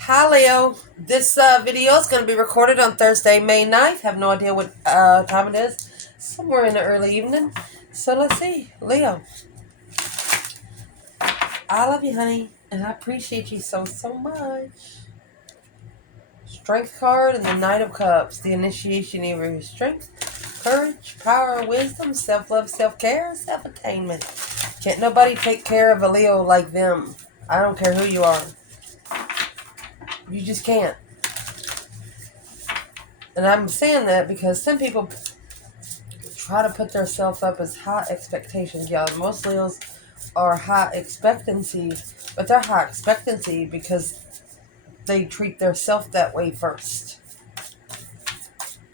Hi Leo, this video is going to be recorded on Thursday, May 9th. Have no idea what time it is. Somewhere in the early evening. So let's see. Leo, I love you, honey, and I appreciate you so much. Strength card and the Knight of Cups. The initiation of strength, courage, power, wisdom, self-love, self-care, self-attainment. Can't nobody take care of a Leo like them. I don't care who you are. You just can't. And I'm saying that because some people try to put themselves up as high expectations, y'all. Most Leos are high expectancy, but they're high expectancy because they treat their self that way first.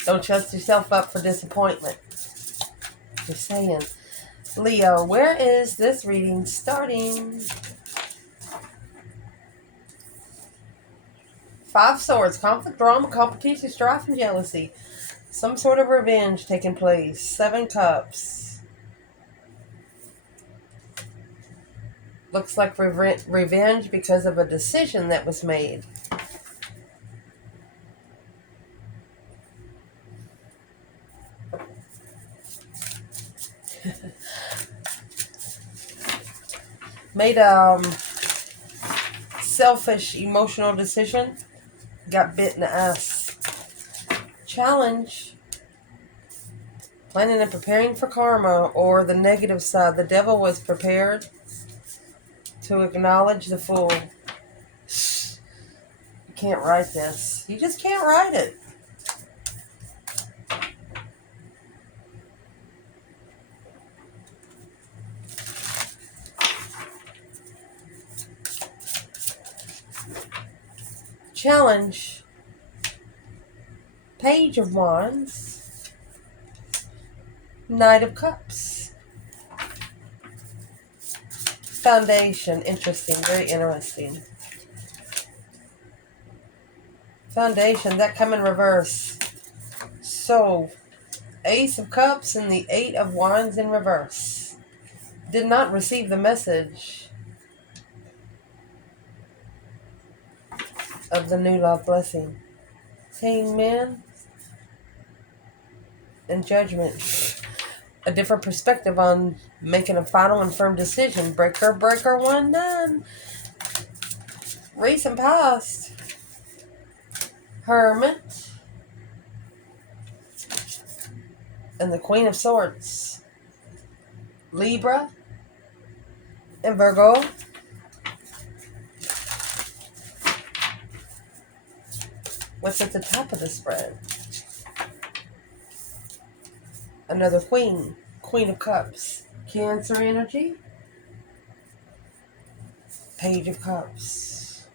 Don't trust yourself up for disappointment. Just saying. Leo, where is this reading starting? Five Swords. Conflict, drama, competition, strife, and jealousy. Some sort of revenge taking place. Seven Cups. Looks like revenge because of a decision that was made. Made a selfish, emotional decision. Got bit in the ass. Challenge. Planning and preparing for karma, or the negative side. The devil was prepared to acknowledge the fool. You can't write this. You just can't write it. Challenge. Page of Wands. Knight of Cups. Foundation. Interesting. Very interesting. Foundation. That come in reverse. So, Ace of Cups and the Eight of Wands in reverse. Did not receive the message of the new love blessing. Hangman and Judgment. A different perspective on making a final and firm decision. Breaker, one, done. Recent past. Hermit. And the Queen of Swords. Libra. And Virgo. What's at the top of the spread? Another Queen. Queen of Cups. Cancer energy. Page of Cups.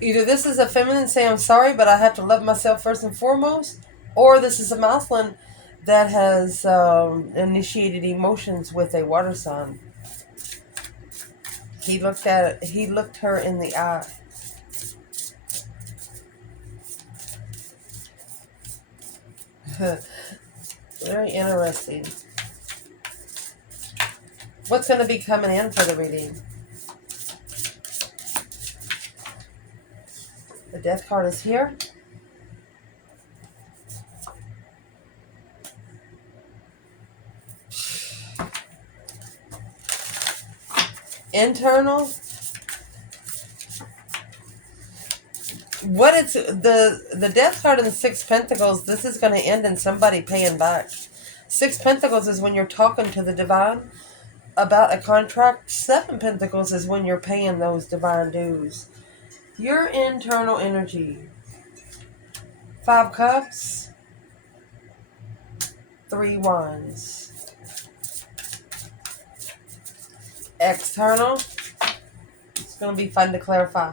Either this is a feminine saying, I'm sorry, but I have to love myself first and foremost. Or this is a masculine that has initiated emotions with a water sign. He looked her in the eye. Very interesting. What's going to be coming in for the reading? The Death card is here. Internal. What it's the Death card and the Six Pentacles, this is going to end in somebody paying back. Six Pentacles is when you're talking to the divine about a contract. Seven Pentacles is when you're paying those divine dues. Your internal energy. Five Cups. Three Wands. External. It's going to be fun to clarify.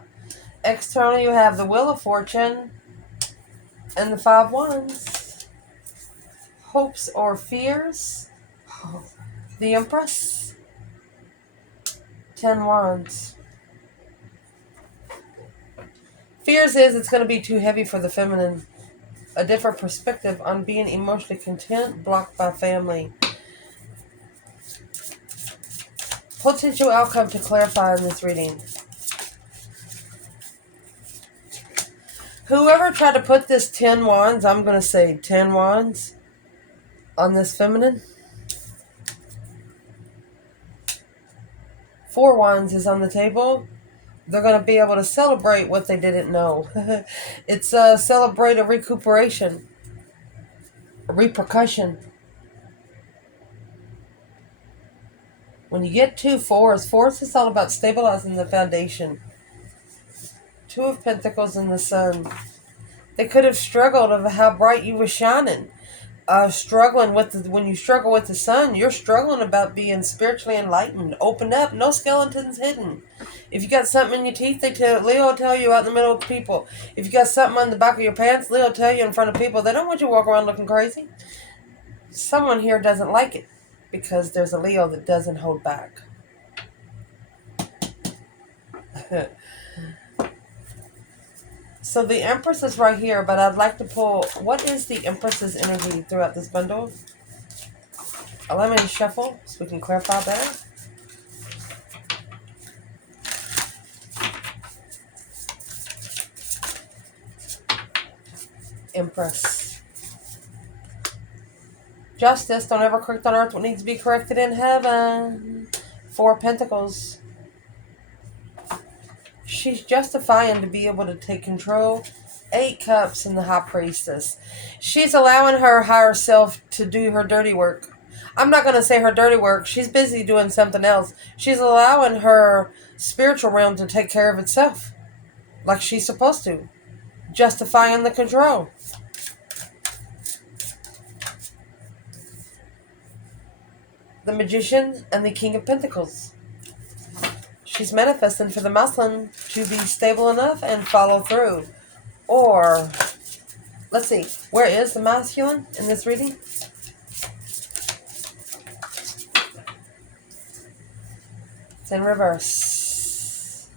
External, you have the Wheel of Fortune and the Five Wands. Hopes or fears. The Empress. 10 Wands. Fears is it's going to be too heavy for the feminine. A different perspective on being emotionally content, blocked by family. Potential outcome to clarify in this reading. Whoever tried to put this 10 wands, I'm going to say 10 wands on this feminine. 4 wands is on the table. They're going to be able to celebrate what they didn't know. It's celebrate a recuperation, a repercussion. When you get 2 fours, fours is all about stabilizing the foundation. 2 of Pentacles in the Sun. They could have struggled of how bright you were shining. Struggling with when you struggle with the sun, you're struggling about being spiritually enlightened. Open up, no skeletons hidden. If you got something in your teeth, Leo will tell you out in the middle of people. If you got something on the back of your pants, Leo will tell you in front of people. They don't want you to walk around looking crazy. Someone here doesn't like it because there's a Leo that doesn't hold back. So the Empress is right here, but I'd like to pull, what is the Empress's energy throughout this bundle? Allow me to shuffle so we can clarify better. Empress. Justice, don't ever correct on earth what needs to be corrected in heaven. 4 Pentacles. She's justifying to be able to take control. 8 Cups and the High Priestess. She's allowing her higher self to do her dirty work. I'm not going to say her dirty work. She's busy doing something else. She's allowing her spiritual realm to take care of itself. Like she's supposed to. Justifying the control. The Magician and the King of Pentacles. She's manifesting for the masculine to be stable enough and follow through. Or, let's see, where is the masculine in this reading? It's in reverse.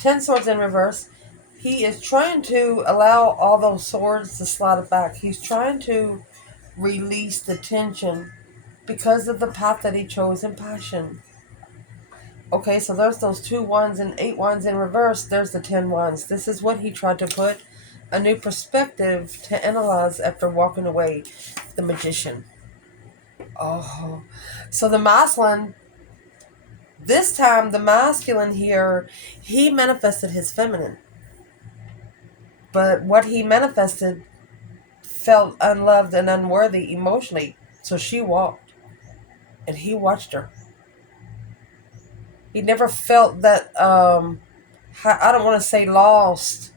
10 swords in reverse. He is trying to allow all those swords to slide back. He's trying to release the tension because of the path that he chose in passion. Okay, so there's those 2 wands and 8 wands in reverse. There's the 10 wands. This is what he tried to put a new perspective to analyze after walking away. The Magician. Oh, so the masculine, this time the masculine here, he manifested his feminine. But what he manifested felt unloved and unworthy emotionally. So she walked and he watched her. He never felt that, I don't want to say lost,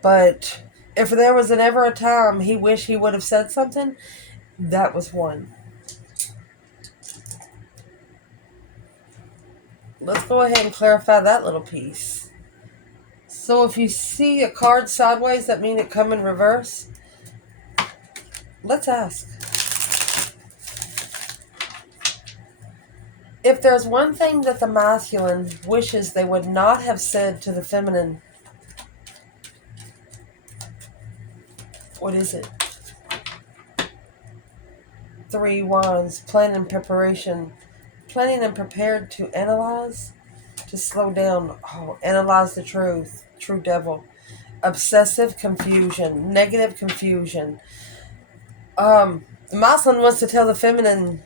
but if there was ever a time he wished he would have said something, that was one. Let's go ahead and clarify that little piece. So if you see a card sideways, that means it come in reverse. Let's ask. If there's one thing that the masculine wishes they would not have said to the feminine, what is it? 3 wands, planning and preparation. Planning and prepared to analyze, to slow down. Oh, analyze the truth. True devil. Obsessive confusion. Negative confusion. The masculine wants to tell the feminine,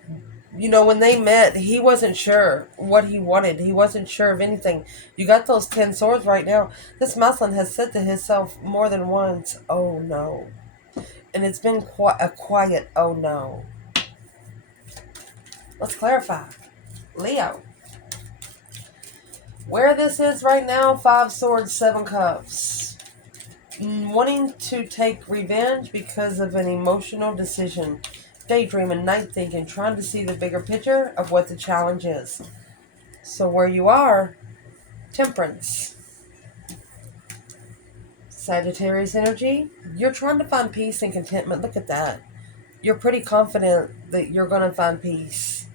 you know, when they met, he wasn't sure what he wanted. He wasn't sure of anything. You got those 10 swords right now. This masculine has said to himself more than once, oh no. And it's been a quiet oh no. Let's clarify. Leo. Where this is right now, 5 swords, 7 cups. Wanting to take revenge because of an emotional decision. Daydreaming, night thinking, trying to see the bigger picture of what the challenge is. So where you are, Temperance. Sagittarius energy, you're trying to find peace and contentment. Look at that. You're pretty confident that you're going to find peace.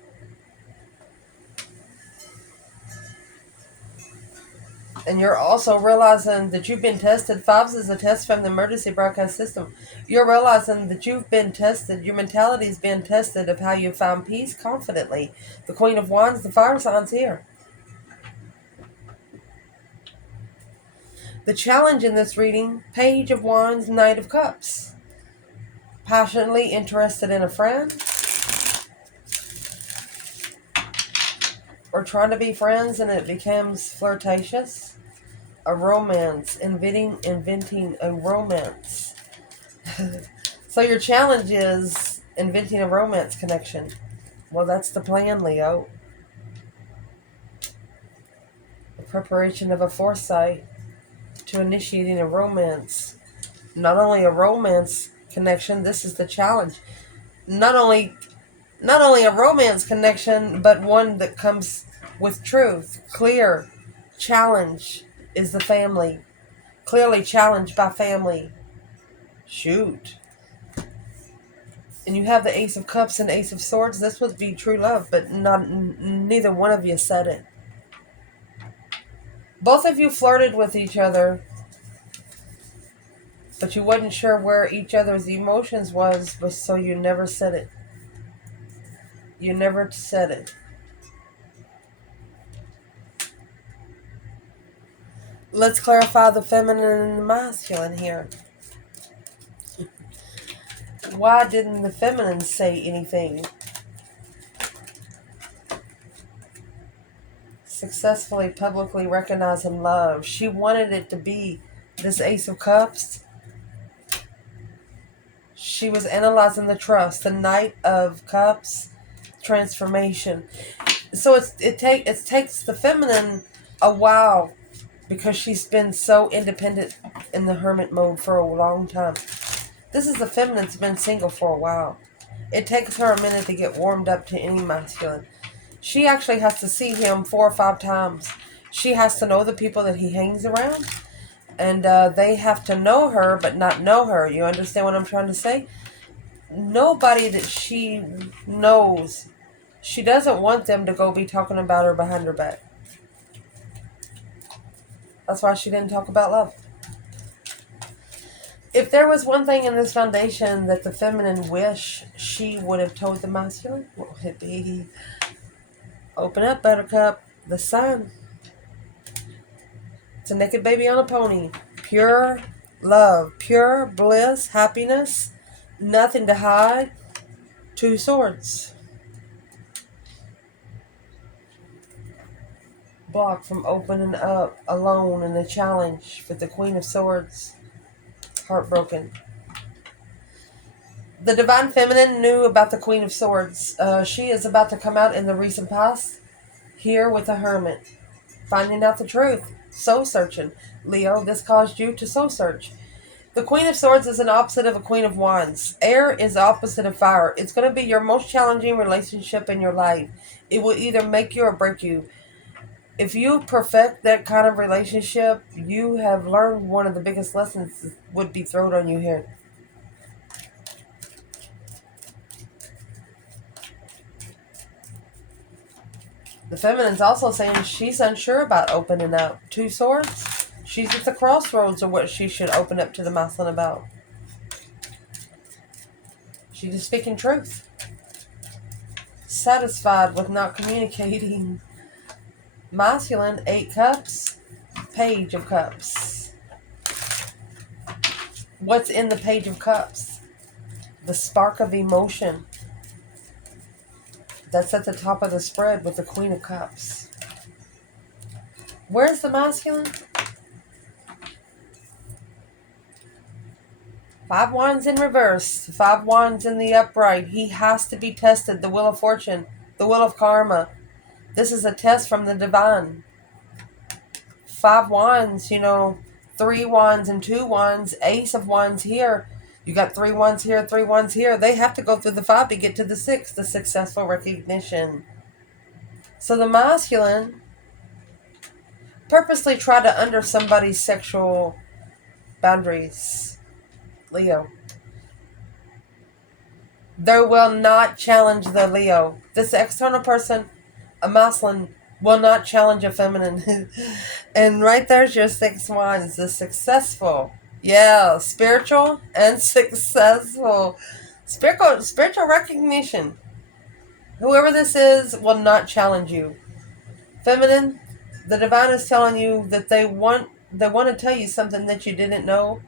And you're also realizing that you've been tested. 5s is a test from the emergency broadcast system. You're realizing that you've been tested. Your mentality's been tested of how you find peace confidently. The Queen of Wands, the fire sign's here. The challenge in this reading, Page of Wands, Knight of Cups. Passionately interested in a friend, or trying to be friends and it becomes flirtatious. A romance, inventing a romance. So your challenge is inventing a romance connection. Well, that's the plan, Leo. The preparation of a foresight to initiating a romance. Not only a romance connection, this is the challenge. Not only a romance connection, but one that comes with truth. Clear challenge is the family. Clearly challenged by family. Shoot. And you have the Ace of Cups and Ace of Swords. This would be true love, but neither one of you said it. Both of you flirted with each other, but you wasn't sure where each other's emotions was, but so you never said it. You never said it. Let's clarify the feminine and the masculine here. Why didn't the feminine say anything? Successfully, publicly recognize and love. She wanted it to be this Ace of Cups. She was analyzing the trust, the Knight of Cups, transformation. So it takes the feminine a while because she's been so independent in the hermit mode for a long time. This is the feminine that's been single for a while. It takes her a minute to get warmed up to any masculine. She actually has to see him 4 or 5 times. She has to know the people that he hangs around. And they have to know her, but not know her. You understand what I'm trying to say? Nobody that she knows, she doesn't want them to go be talking about her behind her back. That's why she didn't talk about love. If there was one thing in this foundation that the feminine wish she would have told the masculine, what would it be? Open up, Buttercup. The sun. It's a naked baby on a pony. Pure love. Pure bliss. Happiness. Nothing to hide. 2 swords. Blocked from opening up alone in a challenge with the Queen of Swords. Heartbroken. The Divine Feminine knew about the Queen of Swords. She is about to come out in the recent past. Here with the Hermit. Finding out the truth. Soul searching. Leo, this caused you to soul search. The Queen of Swords is an opposite of a Queen of Wands. Air is the opposite of fire. It's going to be your most challenging relationship in your life. It will either make you or break you. If you perfect that kind of relationship, you have learned one of the biggest lessons that would be thrown on you here. The feminine's also saying she's unsure about opening up. 2 swords. She's at the crossroads of what she should open up to the masculine about. She's just speaking truth. Satisfied with not communicating. Masculine, 8 cups. Page of Cups. What's in the Page of Cups? The spark of emotion. That's at the top of the spread with the Queen of Cups. Where's the masculine? 5 wands in reverse. 5 wands in the upright. He has to be tested. The Wheel of Fortune. The Wheel of Karma. This is a test from the divine. 5 wands, 3 wands and 2 wands. Ace of Wands here. You got 3 wands here, 3 wands here. They have to go through the 5 to get to the 6, the successful recognition. So the masculine purposely try to under somebody's sexual boundaries. Leo. They will not challenge the Leo. This external person, a masculine, will not challenge a feminine. And right there's your 6 wands, the successful. Yeah, spiritual and successful. Spiritual recognition. Whoever this is will not challenge you. Feminine, the divine is telling you that they want They want to tell you something that you didn't know,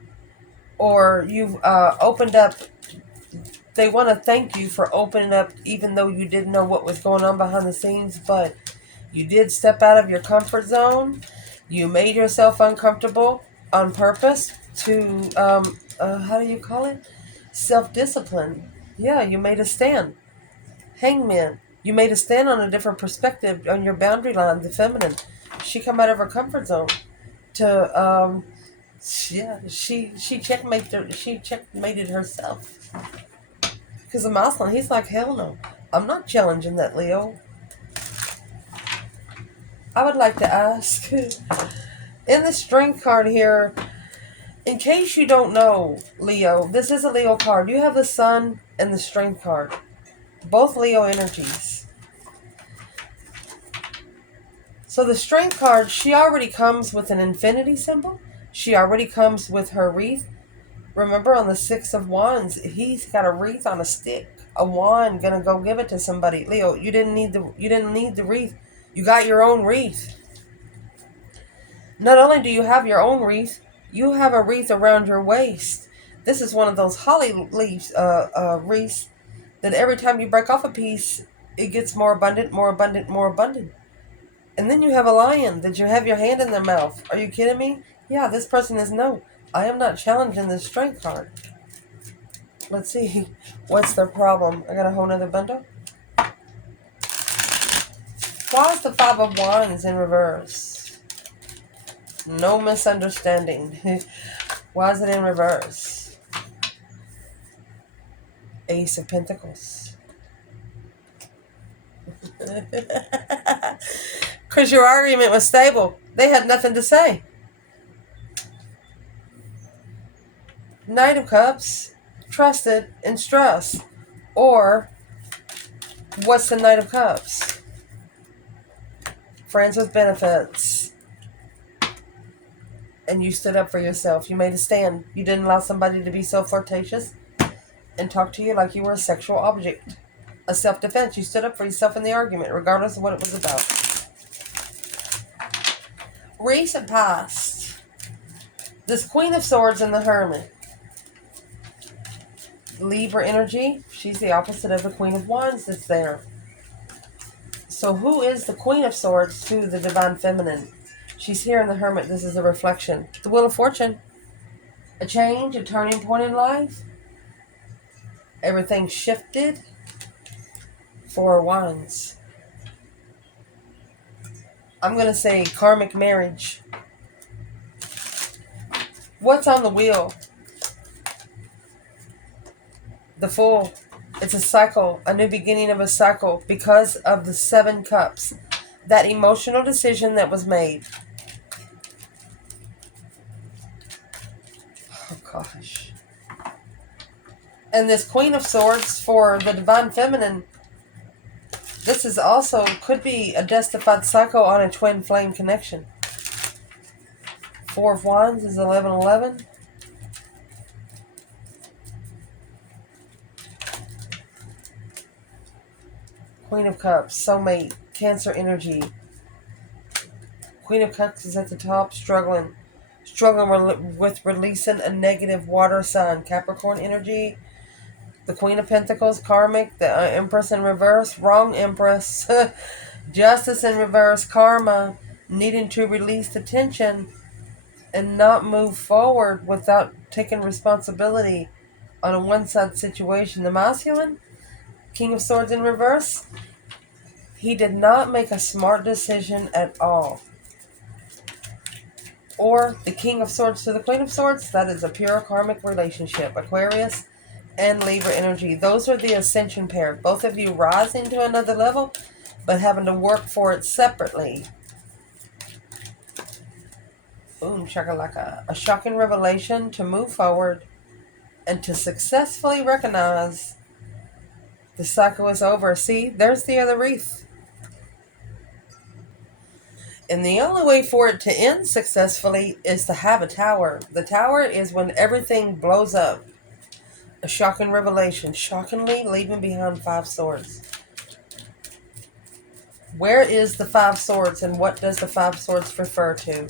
or you've opened up. They want to thank you for opening up, even though you didn't know what was going on behind the scenes, but you did step out of your comfort zone. You made yourself uncomfortable on purpose to, how do you call it? Self-discipline. Yeah, you made a stand. Hangman. You made a stand on a different perspective on your boundary line, the feminine. She come out of her comfort zone to, yeah, she checkmated herself. Because the Moslem, he's like, hell no. I'm not challenging that, Leo. I would like to ask, in the strength card here, in case you don't know, Leo, this is a Leo card. You have the sun and the strength card. Both Leo energies. So the strength card, she already comes with an infinity symbol. She already comes with her wreath. Remember on the Six of Wands, he's got a wreath on a stick. A wand, gonna go give it to somebody. Leo, you didn't need the wreath. You got your own wreath. Not only do you have your own wreath, you have a wreath around your waist. This is one of those holly leaves wreaths that every time you break off a piece, it gets more abundant, more abundant, more abundant. And then you have a lion that you have your hand in their mouth. Are you kidding me? Yeah, this person is no. I am not challenging this strength card. Let's see. What's their problem? I got a whole nother bundle. Why is the Five of Wands in reverse? No misunderstanding. Why is it in reverse? Ace of Pentacles. Because your argument was stable. They had nothing to say. Knight of Cups. Trusted and stress. Or, what's the Knight of Cups? Friends with benefits. And you stood up for yourself. You made a stand. You didn't allow somebody to be so flirtatious and talk to you like you were a sexual object. A self-defense. You stood up for yourself in the argument, regardless of what it was about. Recent past. This Queen of Swords and the Hermit. Libra energy. She's the opposite of the Queen of Wands that's there. So who is the Queen of Swords to the Divine Feminine? She's here in the Hermit. This is a reflection. The Wheel of Fortune. A change, a turning point in life. Everything shifted. Four of Wands. I'm going to say karmic marriage. What's on the wheel? The Fool. It's a cycle, a new beginning of a cycle because of the Seven Cups. That emotional decision that was made. Oh, gosh. And this Queen of Swords for the Divine Feminine, this is also, could be a destified cycle on a twin flame connection. Four of Wands is 1111. Queen of Cups, soulmate, Cancer energy. Queen of Cups is at the top, struggling with releasing a negative water sign, Capricorn energy. The Queen of Pentacles, karmic, the Empress in reverse, wrong Empress. Justice in reverse, karma, needing to release the tension and not move forward without taking responsibility on a one-side situation. The masculine, King of Swords in reverse, he did not make a smart decision at all. Or the King of Swords to the Queen of Swords, that is a pure karmic relationship. Aquarius and Libra energy. Those are the ascension pair. Both of you rising to another level, but having to work for it separately. Boom, shakalaka. A shocking revelation to move forward and to successfully recognize the cycle is over. See, there's the other wreath. And the only way for it to end successfully is to have a tower. The tower is when everything blows up. A shocking revelation. Shockingly leaving behind Five Swords. Where is the Five Swords and what does the Five Swords refer to?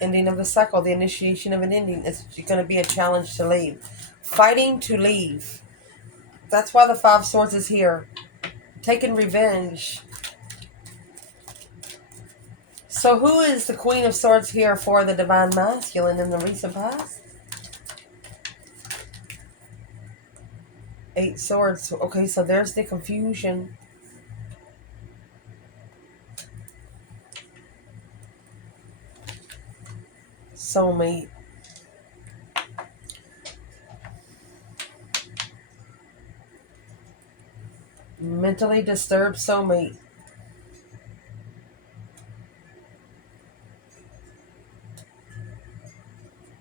Ending of the cycle, the initiation of an ending. It's going to be a challenge to leave. Fighting to leave. That's why the Five Swords is here. Taking revenge. So who is the Queen of Swords here for the Divine Masculine in the recent past? 8 Swords. Okay, so there's the confusion. Soulmate. Mentally disturbed soulmate.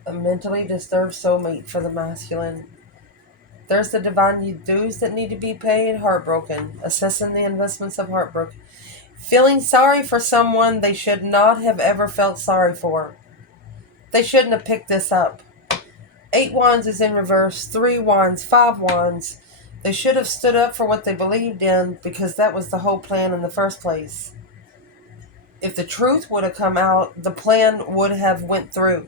A mentally disturbed soulmate for the masculine. There's the divine dues that need to be paid. Heartbroken. Assessing the investments of heartbroken. Feeling sorry for someone they should not have ever felt sorry for. They shouldn't have picked this up. 8 Wands is in reverse. 3 Wands. 5 Wands. They should have stood up for what they believed in, because that was the whole plan in the first place. If the truth would have come out, the plan would have went through.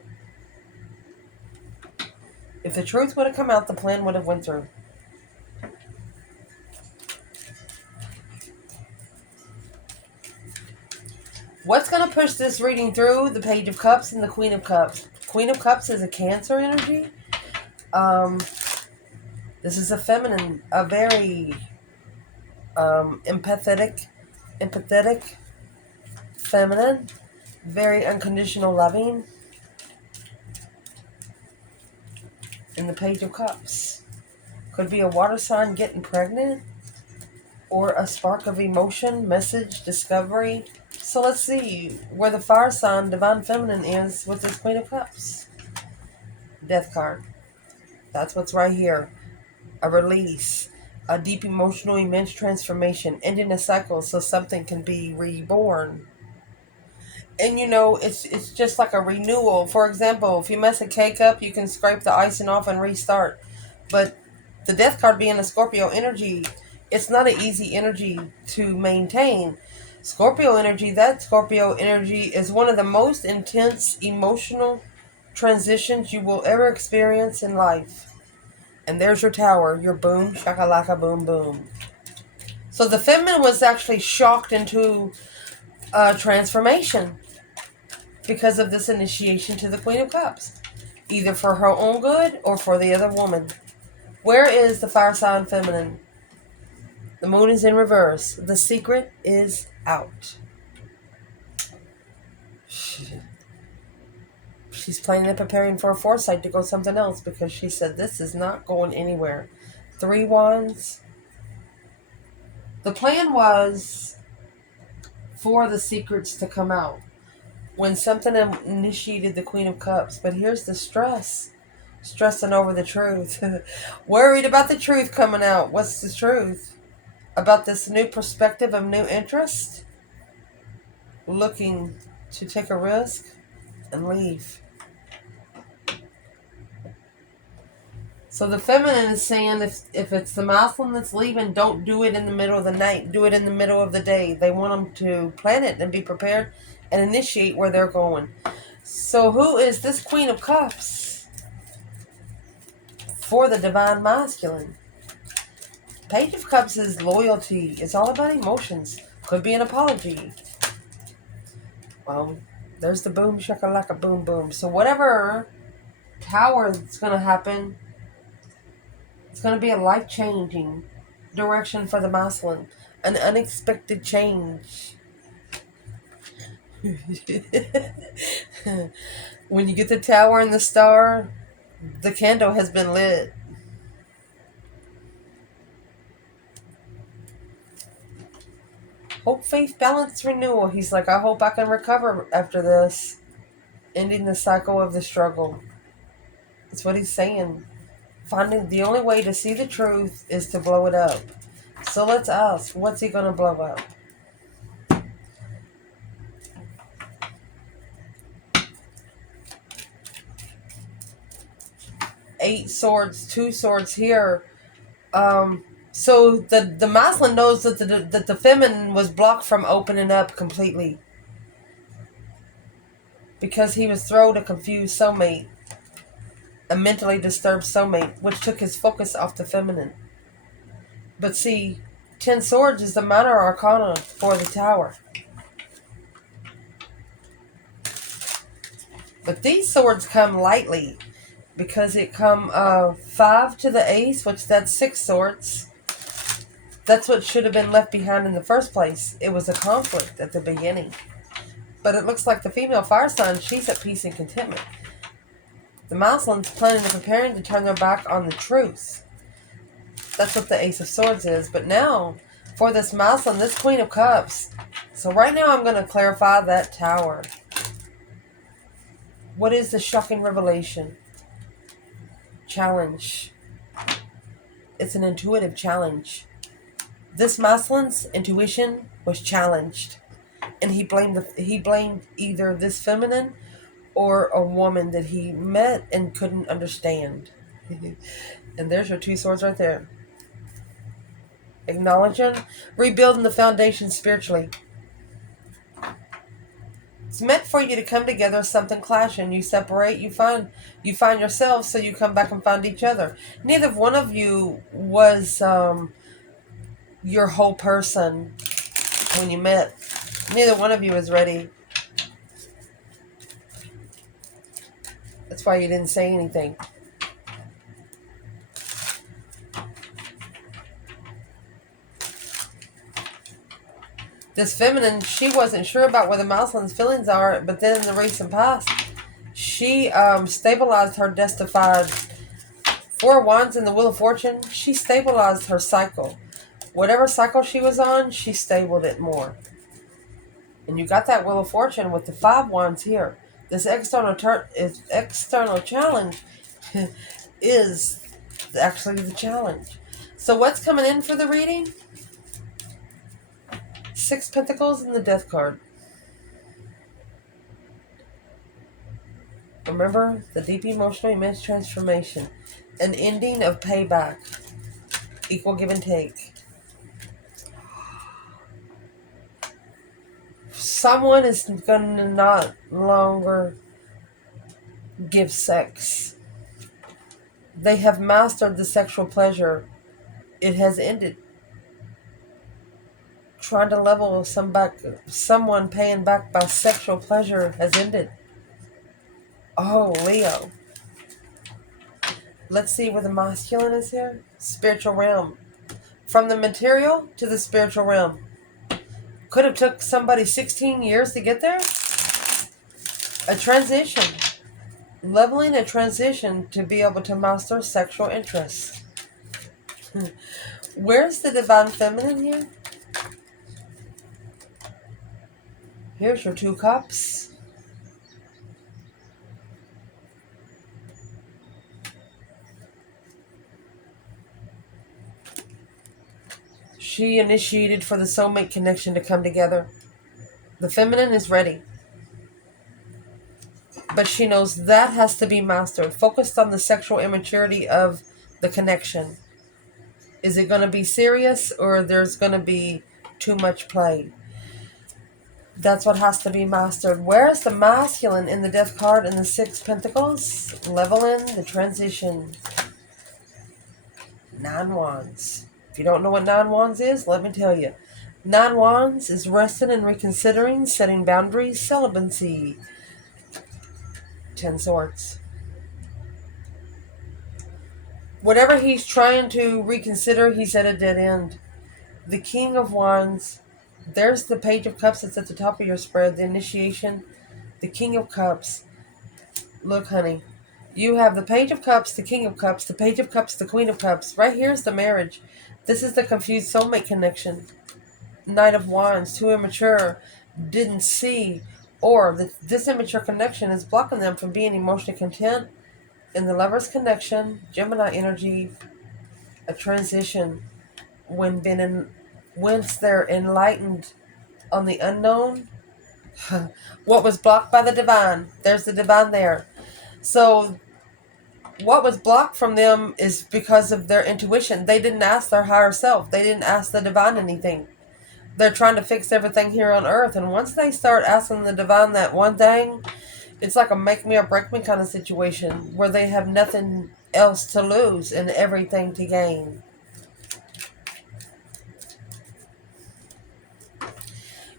If the truth would have come out, the plan would have went through. What's going to push this reading through? The Page of Cups and the Queen of Cups. Queen of Cups is a Cancer energy. This is a feminine, a very empathetic, feminine, very unconditional loving. In the Page of Cups. Could be a water sign getting pregnant, or a spark of emotion, message, discovery. So let's see where the fire sign, Divine Feminine, is with this Queen of Cups. Death card. That's what's right here. A release. A deep emotional, immense transformation. Ending a cycle so something can be reborn. And you know, it's just like a renewal. For example, if you mess a cake up, you can scrape the icing off and restart. But the Death card being a Scorpio energy, it's not an easy energy to maintain. Scorpio energy is one of the most intense emotional transitions you will ever experience in life. And there's your tower, your boom, shakalaka, boom, boom. So the feminine was actually shocked into transformation because of this initiation to the Queen of Cups. Either for her own good or for the other woman. Where is the fire sign feminine? The moon is in reverse. The secret is out. She's planning and preparing for a foresight to go something else, because she said this is not going anywhere. 3 Wands. The plan was for the secrets to come out when something initiated the Queen of Cups. But here's the stress. Stressing over the truth. Worried about the truth coming out. What's the truth? About this new perspective of new interest? Looking to take a risk and leave. So the feminine is saying if it's the masculine that's leaving, don't do it in the middle of the night. Do it in the middle of the day. They want them to plan it and be prepared and initiate where they're going. So who is this Queen of Cups for the Divine Masculine? Page of Cups is loyalty. It's all about emotions. Could be an apology. Well, there's the boom shakalaka boom boom. So whatever tower that's going to happen, it's going to be a life-changing direction for the masculine. An unexpected change. When you get the tower and the star, the candle has been lit. Hope, faith, balance, renewal. He's like, I hope I can recover after this. Ending the cycle of the struggle. That's what he's saying. Finding the only way to see the truth is to blow it up. So let's ask, what's he going to blow up? Eight swords, 2 swords here. So the masculine knows that the feminine was blocked from opening up completely. because he was thrown a confused soulmate, a mentally disturbed soulmate, which took his focus off the feminine. But see, 10 Swords is the minor arcana for the Tower. But these swords come lightly, because it come 5 to the Ace, which that's 6 swords. That's what should have been left behind in the first place. It was a conflict at the beginning. But it looks like the female fire sign, she's at peace and contentment. The Mouselands planning and preparing to turn their back on the truth. That's what the Ace of Swords is. But now, for this Mouseland, this Queen of Cups. So right now I'm going to clarify that Tower. What is the shocking revelation? Challenge. It's an intuitive challenge. This Mouseland's intuition was challenged. And he blamed either this feminine or a woman that he met and couldn't understand. And there's your 2 swords right there. Acknowledging, rebuilding the foundation spiritually. It's meant for you to come together, something clashing. You separate, you find yourselves, so you come back and find each other. Neither one of you was your whole person when you met. Neither one of you is ready. That's why you didn't say anything. This feminine, she wasn't sure about where the Mouseland's feelings are, but then in the recent past, she stabilized her destified 4 of Wands in the Wheel of Fortune. She stabilized her cycle. Whatever cycle she was on, she stabled it more. And you got that Wheel of Fortune with the 5 Wands here. This external challenge is actually the challenge. So what's coming in for the reading? 6 Pentacles and the Death card. Remember, the deep emotional immense transformation. An ending of payback. Equal give and take. Someone is going to not longer give sex. They have mastered the sexual pleasure. It has ended. Trying to level someone paying back by sexual pleasure has ended. Oh, Leo. Let's see where the masculine is here. Spiritual realm. From the material to the spiritual realm. Could have took somebody 16 years to get there. A transition. Leveling a transition to be able to master sexual interests. Where's the divine feminine here? Here's your 2 cups. She initiated for the soulmate connection to come together. The feminine is ready. But she knows that has to be mastered. Focused on the sexual immaturity of the connection. Is it going to be serious, or there's going to be too much play? That's what has to be mastered. Where's the masculine in the Death card and the 6 Pentacles? Leveling the transition. 9 Wands. If you don't know what 9 Wands is, let me tell you. 9 Wands is resting and reconsidering, setting boundaries, celibacy. 10 Swords. Whatever he's trying to reconsider, he's at a dead end. The King of Wands. There's the Page of Cups that's at the top of your spread. The initiation. The King of Cups. Look, honey. You have the Page of Cups, the King of Cups, the Page of Cups, the Queen of Cups. Right here's the marriage. This is the confused soulmate connection. Knight of Wands, too immature, didn't see, or this immature connection is blocking them from being emotionally content. In the Lover's connection, Gemini energy, a transition. Once they're enlightened on the unknown, what was blocked by the divine, there's the divine there. So what was blocked from them is because of their intuition. They didn't ask their higher self. They didn't ask the divine anything. They're trying to fix everything here on earth. And once they start asking the divine that one thing, It's like a make me or break me kind of situation where they have nothing else to lose and everything to gain.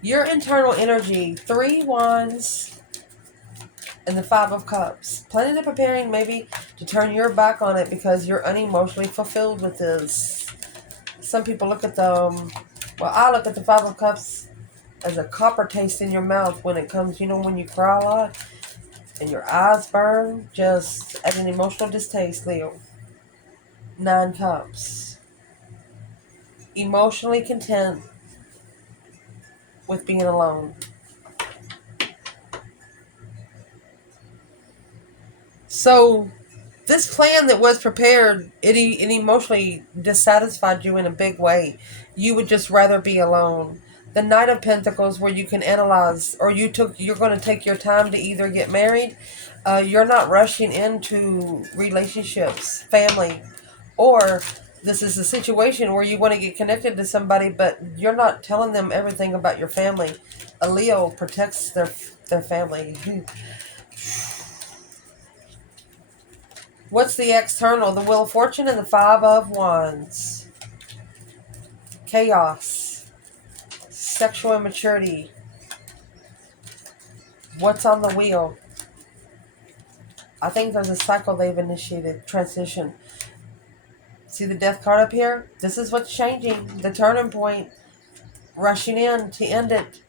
Your internal energy, 3 wands and the 5 of cups. Planning and preparing maybe to turn your back on it because you're unemotionally fulfilled with this. Some people look at I look at the 5 of cups as a copper taste in your mouth when it comes, when you cry a lot and your eyes burn, just at an emotional distaste, Leo. 9 cups. Emotionally content with being alone. So, this plan that was prepared, it emotionally dissatisfied you in a big way. You would just rather be alone. The Knight of Pentacles, where you can analyze, or you're going to take your time to either get married. You're not rushing into relationships, family, or this is a situation where you want to get connected to somebody, but you're not telling them everything about your family. A Leo protects their family. What's the external? The Wheel of Fortune and the 5 of Wands. Chaos. Sexual immaturity. What's on the wheel? I think there's a cycle they've initiated. Transition. See the Death card up here? This is what's changing. The turning point. Rushing in to end it.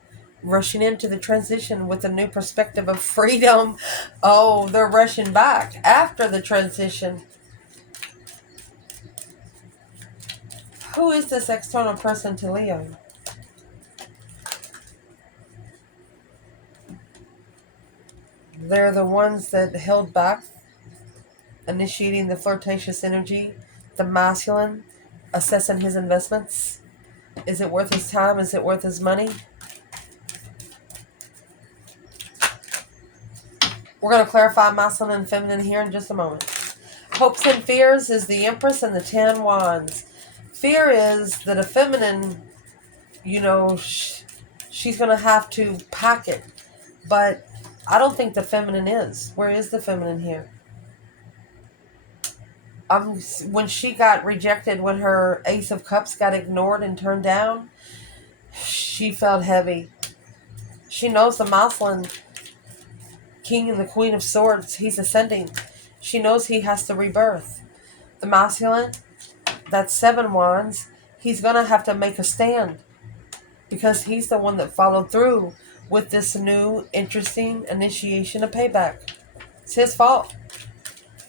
Rushing into the transition with a new perspective of freedom. Oh, they're rushing back after the transition. Who is this external person to Leo? They're the ones that held back, initiating the flirtatious energy, the masculine, assessing his investments. Is it worth his time? Is it worth his money? We're going to clarify masculine and feminine here in just a moment. Hopes and fears is the Empress and the 10 Wands. Fear is that a feminine, she's going to have to pack it. But I don't think the feminine is. Where is the feminine here? When she got rejected, when her Ace of Cups got ignored and turned down, she felt heavy. She knows the masculine King and the Queen of Swords, he's ascending. She knows he has to rebirth. The masculine, that's 7 Wands, he's going to have to make a stand because he's the one that followed through with this new, interesting initiation of payback. It's his fault.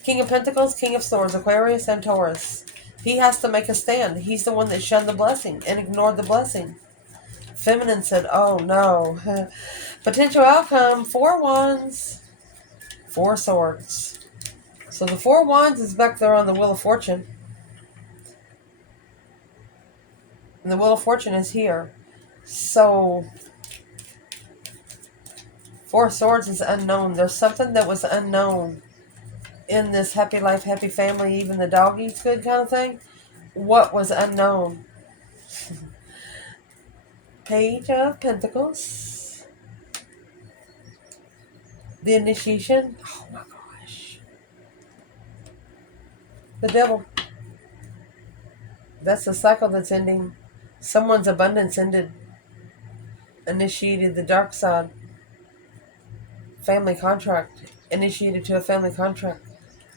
King of Pentacles, King of Swords, Aquarius, and Taurus. He has to make a stand. He's the one that shunned the blessing and ignored the blessing. Feminine said, oh no. Potential outcome, 4 Wands, 4 Swords. So the 4 Wands is back there on the Wheel of Fortune. And the Wheel of Fortune is here. So 4 Swords is unknown. There's something that was unknown in this happy life, happy family, even the dog eats good kind of thing. What was unknown? Page of Pentacles. The initiation. Oh my gosh. The Devil. That's the cycle that's ending. Someone's abundance ended. Initiated the dark side. Family contract. Initiated to a family contract.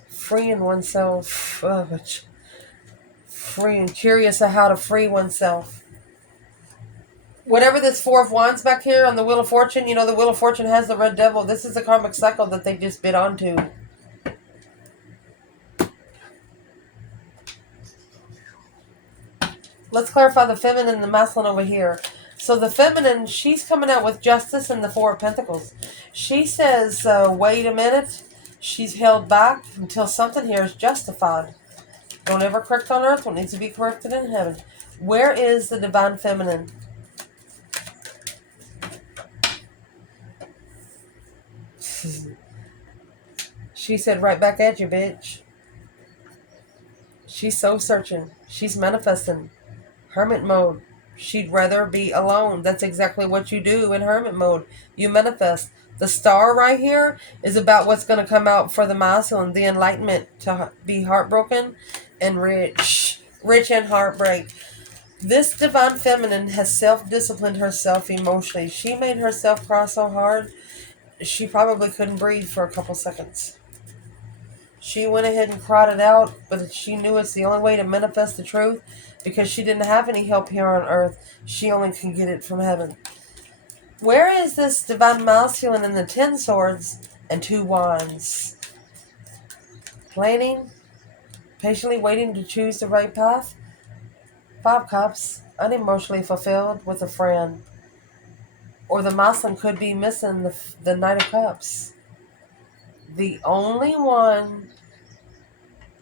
Freeing oneself. Free and curious of how to free oneself. Whatever this 4 of Wands back here on the Wheel of Fortune, the Wheel of Fortune has the Red Devil. This is the karmic cycle that they just bit onto. Let's clarify the feminine and the masculine over here. So the feminine, she's coming out with justice and the 4 of Pentacles. She says, wait a minute. She's held back until something here is justified. Don't ever correct on earth what needs to be corrected in heaven. Where is the divine feminine? She said, right back at you, bitch. She's soul searching. She's manifesting. Hermit mode. She'd rather be alone. That's exactly what you do in hermit mode. You manifest. The star right here is about what's going to come out for the masculine, the enlightenment, to be heartbroken and rich. Rich and heartbreak. This divine feminine has self-disciplined herself emotionally. She made herself cry so hard, she probably couldn't breathe for a couple seconds. She went ahead and cried it out, but she knew it's the only way to manifest the truth because she didn't have any help here on earth. She only can get it from heaven. Where is this divine masculine in the 10 swords and 2 wands? Planning, patiently waiting to choose the right path. 5 cups, unemotionally fulfilled with a friend. Or the masculine could be missing the Knight of Cups. The only one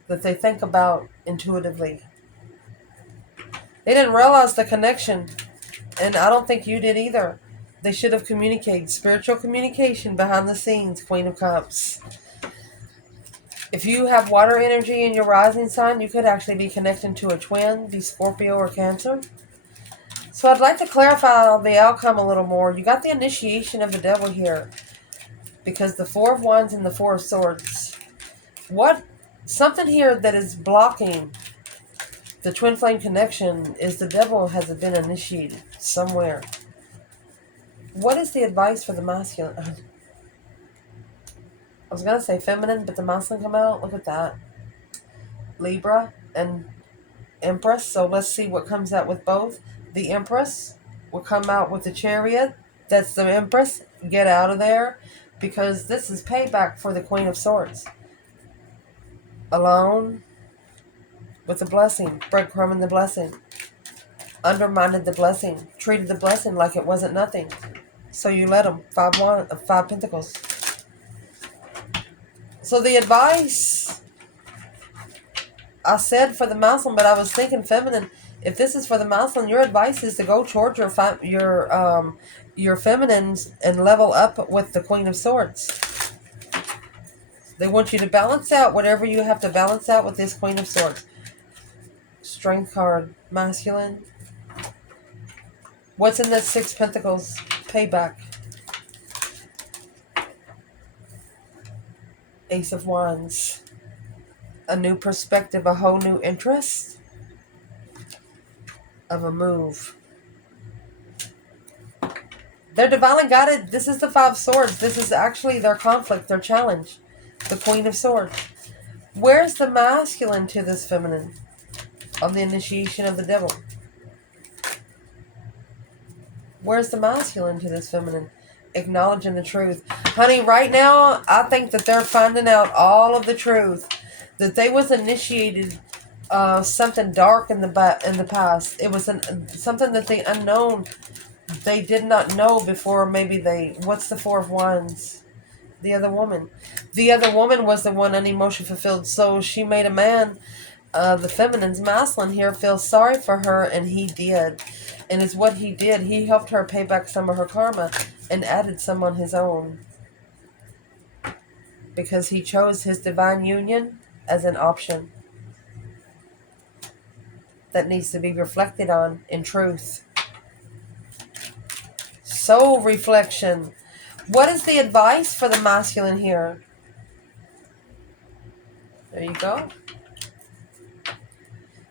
that they think about intuitively. They didn't realize the connection, and I don't think you did either. They should have communicated. Spiritual communication behind the scenes, Queen of Cups. If you have water energy in your rising sign, you could actually be connecting to a twin, be Scorpio or Cancer. So I'd like to clarify the outcome a little more. You got the initiation of the devil here, because the 4 of Wands and the 4 of Swords. Something here that is blocking the twin flame connection is the devil has been initiated somewhere. What is the advice for the masculine? I was going to say feminine, but the masculine come out. Look at that. Libra and Empress. So let's see what comes out with both. The Empress will come out with the Chariot. That's the Empress. Get out of there. Because this is payback for the Queen of Swords. Alone with the blessing. Breadcrumbing the blessing. Undermined the blessing. Treated the blessing like it wasn't nothing. So you let them. 5 Pentacles. So the advice, I said for the masculine, but I was thinking feminine. If this is for the masculine, your advice is to go towards your feminines and level up with the Queen of Swords. They want you to balance out whatever you have to balance out with this Queen of Swords. Strength card, masculine. What's in that 6 Pentacles? Payback. Ace of Wands. A new perspective, a whole new interest of a move. They're divinely guided. This is the 5 Swords. This is actually their conflict, their challenge. The Queen of Swords. Where's the masculine to this feminine of the initiation of the devil? Where's the masculine to this feminine? Acknowledging the truth. Honey, right now, I think that they're finding out all of the truth. That they was initiated something dark in the past. It was something that the unknown, they did not know before. Maybe what's the 4 of Wands? The other woman. The other woman was the one unemotion fulfilled. So she made a man, the feminine's masculine here, feel sorry for her, and he did. And it's what he did. He helped her pay back some of her karma and added some on his own. Because he chose his divine union as an option that needs to be reflected on in truth. Soul reflection. What is the advice for the masculine here? There you go.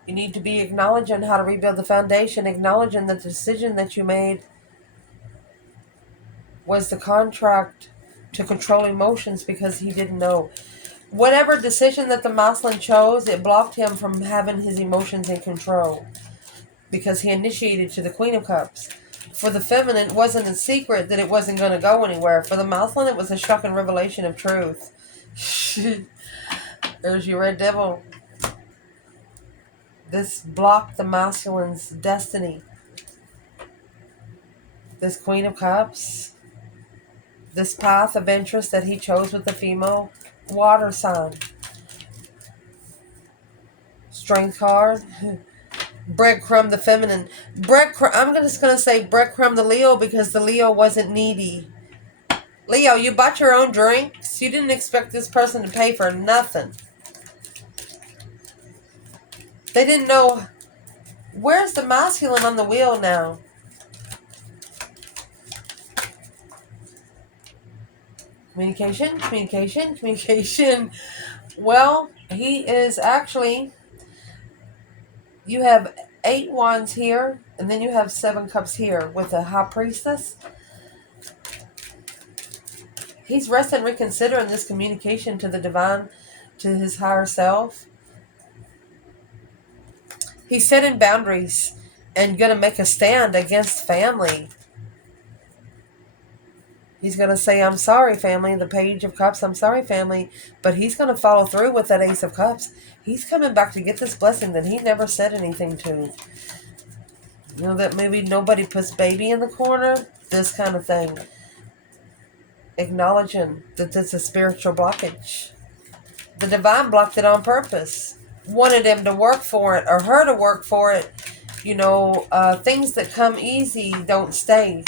You need to be acknowledging how to rebuild the foundation, acknowledging that the decision that you made was the contract to control emotions because he didn't know. Whatever decision that the masculine chose, it blocked him from having his emotions in control because he initiated to the Queen of Cups. For the feminine, it wasn't a secret that it wasn't going to go anywhere. For the masculine, it was a shocking revelation of truth. There's your red devil. This blocked the masculine's destiny. This Queen of Cups. This path of interest that he chose with the female water sign. Strength card. Breadcrumb the feminine. I'm just going to say breadcrumb the Leo because the Leo wasn't needy. Leo, you bought your own drinks. You didn't expect this person to pay for nothing. They didn't know Where's the masculine on the wheel now? Communication, communication, communication. Well, he is actually, you have 8 wands here, and then you have 7 cups here with the high priestess. He's resting, reconsidering this communication to the divine, to his higher self. He's setting boundaries and going to make a stand against family. He's going to say, I'm sorry, family. The Page of Cups, I'm sorry, family. But he's going to follow through with that Ace of Cups. He's coming back to get this blessing that he never said anything to. You know that movie, Nobody Puts Baby in the Corner? This kind of thing. Acknowledging that this is a spiritual blockage. The divine blocked it on purpose. Wanted him to work for it, or her to work for it. You know, things that come easy don't stay.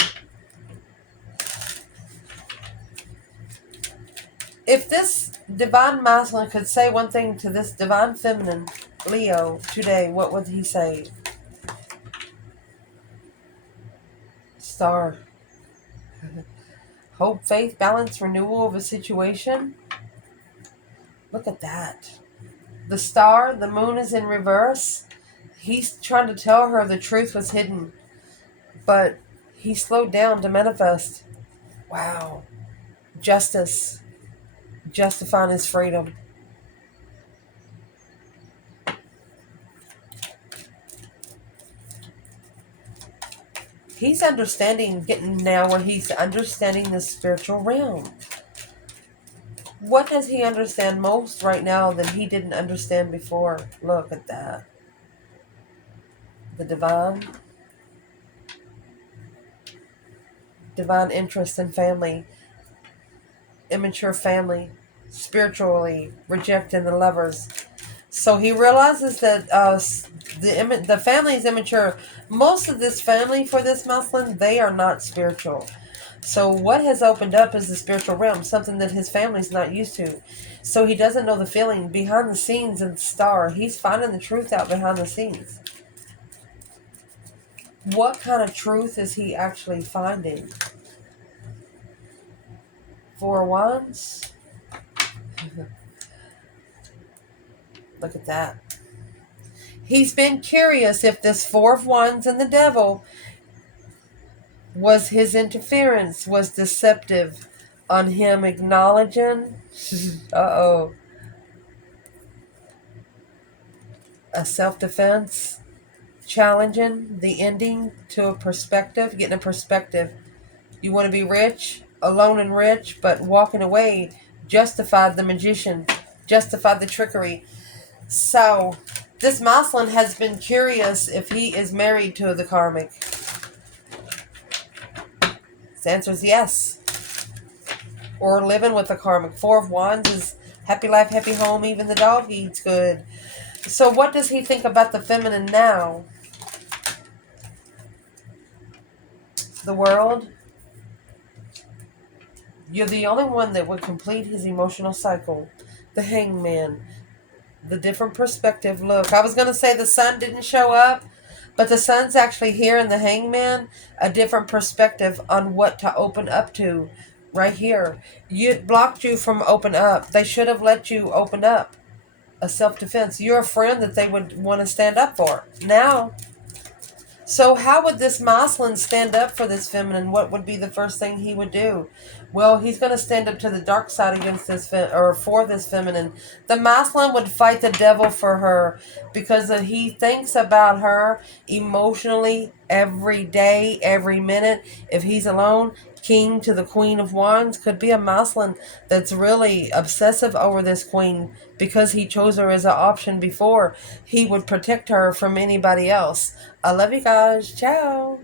If this divine masculine could say one thing to this divine feminine, Leo, today, what would he say? Star. Hope, faith, balance, renewal of a situation. Look at that. The star, the moon is in reverse. He's trying to tell her the truth was hidden, but he slowed down to manifest. Wow. Justice. Justifying his freedom. He's understanding, getting now where he's understanding the spiritual realm. What does he understand most right now that he didn't understand before? Look at that. The divine. Divine interest in family. Immature family. Spiritually rejecting the lovers. So he realizes that the family is immature. Most of this family for this masculine, they are not spiritual. So what has opened up is the spiritual realm, something that his family's not used to. So he doesn't know the feeling behind the scenes in the star. He's finding the truth out behind the scenes. What kind of truth is he actually finding? 4 of Wands. Look at that. He's been curious if this 4 of Wands and the devil was his interference, was deceptive on him acknowledging. Uh-oh. A self-defense. Challenging the ending to a perspective, getting a perspective. You want to be rich, alone and rich, but walking away justified the magician, justified the trickery. So, this masculine has been curious if he is married to the karmic. The answer is yes. Or living with the karmic. 4 of Wands is happy life, happy home, even the dog eats good. So what does he think about the feminine now? The World. You're the only one that would complete his emotional cycle. The Hangman. The different perspective. Look, I was going to say the sun didn't show up, but the sun's actually here in the Hangman. A different perspective on what to open up to. Right here. It blocked you from open up. They should have let you open up. A self-defense. You're a friend that they would want to stand up for. Now, so how would this masculine stand up for this feminine? What would be the first thing he would do? Well, he's going to stand up to the dark side against this, or for this feminine. The masculine would fight the devil for her because he thinks about her emotionally every day, every minute. If he's alone, King to the Queen of Wands could be a masculine that's really obsessive over this queen because he chose her as an option before. He would protect her from anybody else. I love you guys. Ciao.